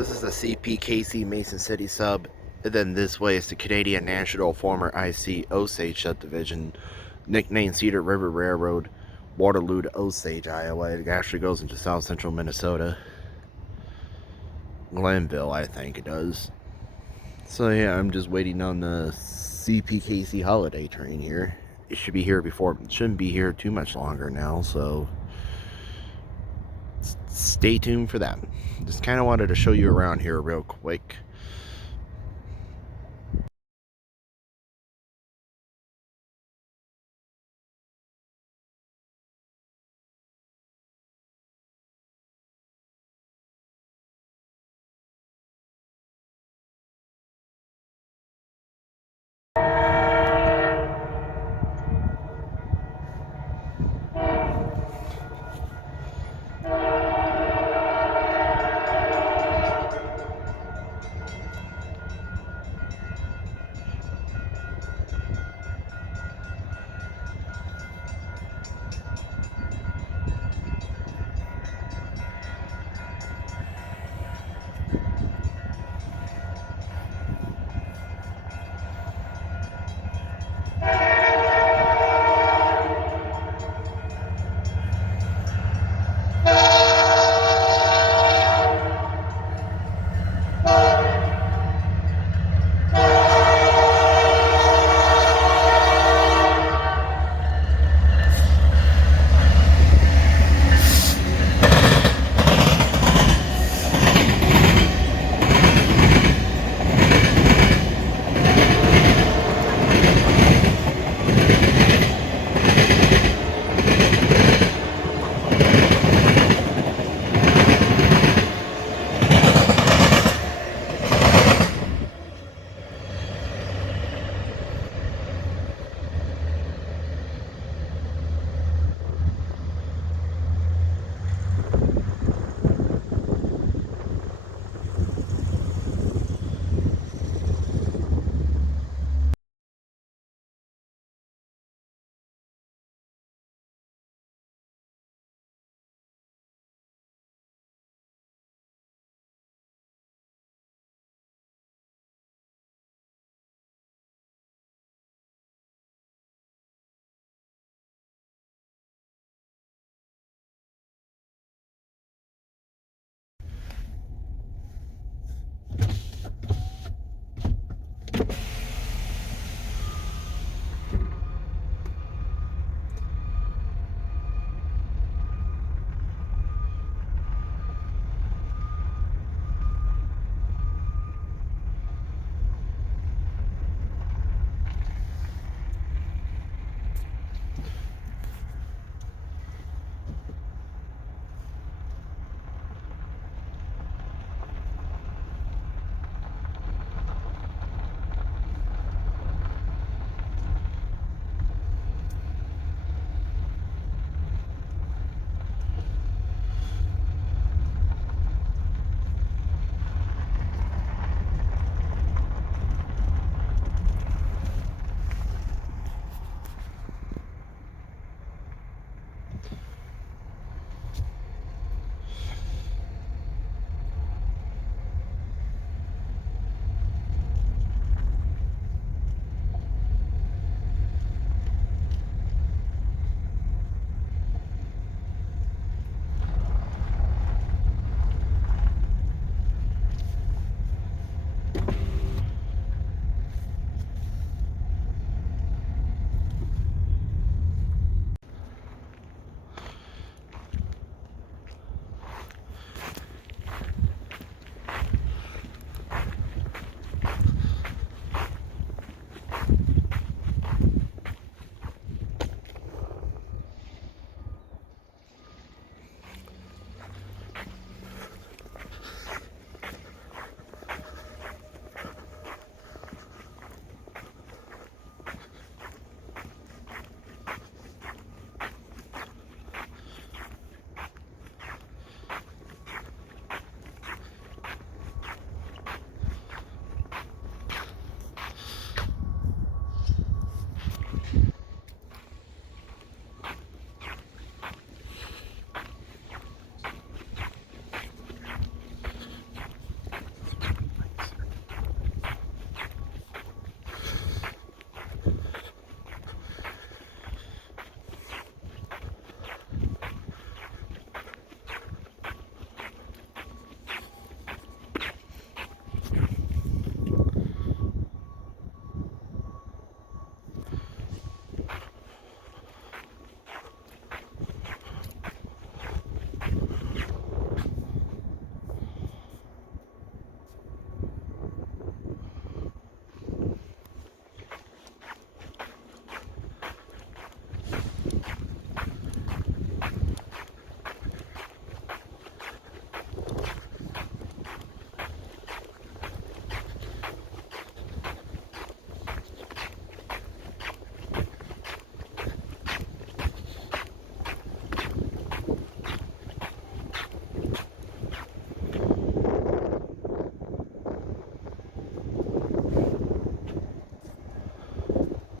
This is the CPKC Mason City sub. And then this way is the Canadian National former IC Osage subdivision, nicknamed Cedar River Railroad, Waterloo to Osage, Iowa. It actually goes into south central Minnesota. Glenville, I think it does. So yeah, I'm just waiting on the CPKC holiday train here. It should be here before, it shouldn't be here too much longer now, so stay tuned for that. Just kind of wanted to show you around here real quick.